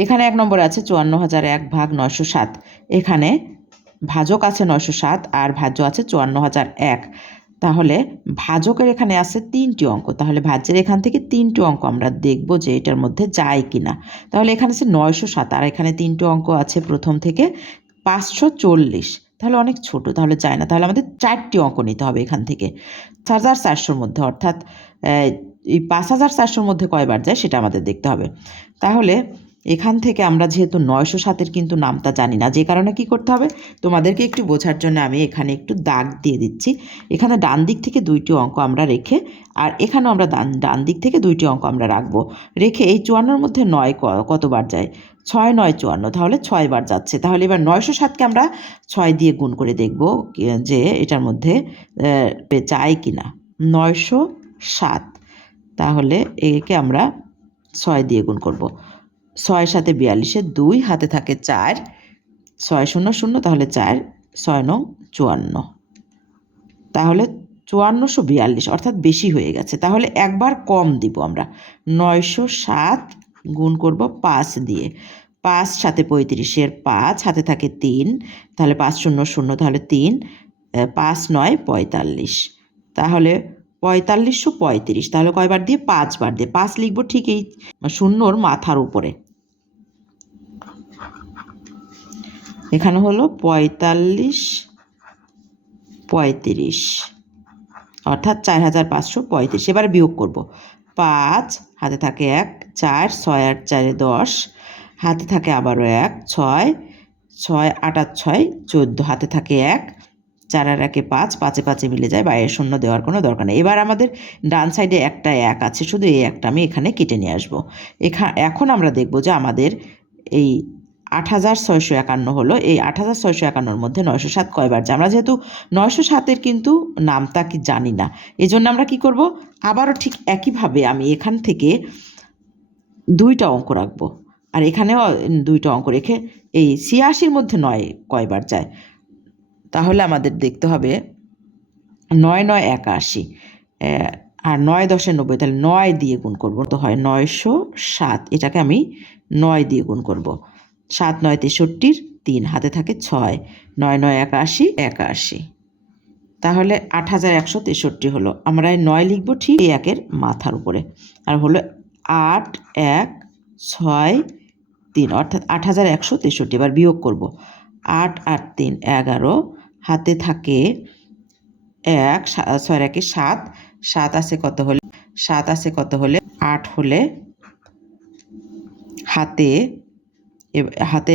এখানে 1 নম্বরে আছে ৫৪,০০০ ভাগ ৯০৭। এখানে ভাজক আছে ৯০৭ আর ভাজ্য আছে ৫৪,০০০। তাহলে ভাজকের এখানে আছে ৩টি অঙ্ক, তাহলে ভাজ্যের এখান থেকে ৩টি অঙ্ক আমরা দেখব যে এটার মধ্যে যায় কিনা। তাহলে এখানে আছে ৯০৭ আর এখানে ৩টি অঙ্ক আছে প্রথম থেকে ৫৪০, তাহলে অনেক ছোট, তাহলে যায় না। তাহলে আমাদের 4টি অঙ্ক নিতে হবে এখান থেকে ৫,৪০০-র মধ্যে, অর্থাৎ এই ৫,৪০০-র মধ্যে কয়বার যায় সেটা আমাদের দেখতে হবে। তাহলে এখান থেকে আমরা যেহেতু ৯০৭-এর কিন্তু নামটা জানি না, যে কারণে কি করতে হবে তোমাদেরকে একটু বোঝার জন্য আমি এখানে একটু দাগ দিয়ে দিচ্ছি। এখানে ডান দিক থেকে 2টি অঙ্ক আমরা রেখে, আর এখানেও আমরা ডান দিক থেকে 2টি অঙ্ক আমরা রাখবো রেখে, এই ৫৪-র মধ্যে 9 কতবার যায়, ৬ ৯ ৫৪, তাহলে 6 বার যাচ্ছে। তাহলে এবার ৯০৭কে আমরা 6 দিয়ে গুণ করে দেখব যে এটার মধ্যে যায় কিনা। ৯০৭, তাহলে একে আমরা 6 দিয়ে গুণ করব। 6 7 42, 2 হাতে থাকে 4, 6 0 0, তাহলে 4 6 9 54, তাহলে ৫৪৪২, অর্থাৎ বেশি হয়ে গেছে। তাহলে একবার কম দিব আমরা, ৯০৭ গুণ করব 5 দিয়ে। 5 7 35, 5 হাতে থাকে 3, তাহলে 5 0 0, তাহলে 3, 5 9 45, তাহলে ৪৫৩৫। তাহলে কয়বার দিয়ে, 5 বার দিয়ে। 5 লিখব ঠিক এই শূন্যর মাথার উপরে। এখানে হলো ৪৫ 35, অর্থাৎ ৪৫৩৫। এবারে বিয়োগ করব। 5 হাতে থাকে 1, 4 6 8 4 10, হাতে থাকে আবারও 1, 6 6 8 8 6 14, হাতে থাকে 1, 4 আর 1 5, 5 5 মিলে যায়, বাইরে শূন্য দেওয়ার কোনো দরকার নেই। এবার আমাদের ডান সাইডে একটা 1 আছে, শুধু এই একটা আমি এখানে কেটে নিয়ে আসবো। এখন আমরা দেখব যে আমাদের এই ৮৬৫১ হলো, এই ৮৬৫১-র মধ্যে ৯০৭ কয়বার যায়। আমরা যেহেতু ৯০৭-এর কিন্তু নামটা কি জানি না, এই জন্য আমরা কি করব, আবারও ঠিক একইভাবে আমি এখান থেকে 2টা অঙ্ক রাখবো, আর এখানেও 2টা অঙ্ক রেখে এই ৮৬-র মধ্যে 9 কয়বার যায়। তাহলে আমাদের দেখতে হবে 9 9 ৮১, আর 9 10 90, তাহলে 9 দিয়ে গুণ করব, তো হয় ৯০৭। এটাকে আমি 9 দিয়ে গুণ করব। 7 9 63, 3 হাতে থাকে 6, 9 9 ৮১ ৮১, তাহলে ৮১৬৩ হলো। আমরা এই 9 লিখব ঠিক এই 1-এর মাথার উপরে, আর হলো 8 1 6 3, অর্থাৎ ৮১৬৩। এবার বিয়োগ করব। 8 8 3 11, হাতে থাকে 1, 6 1 7, 7 আছে কত হলে, 7 আছে কত হলে 8 হলে, হাতে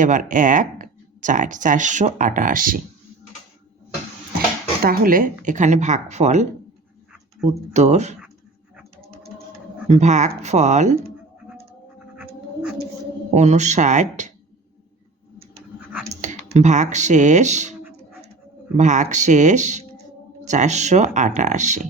এবার 1 4, 488। তাহলে এখানে ভাগফল, উত্তর ভাগফল 59, ভাগশেষ 488।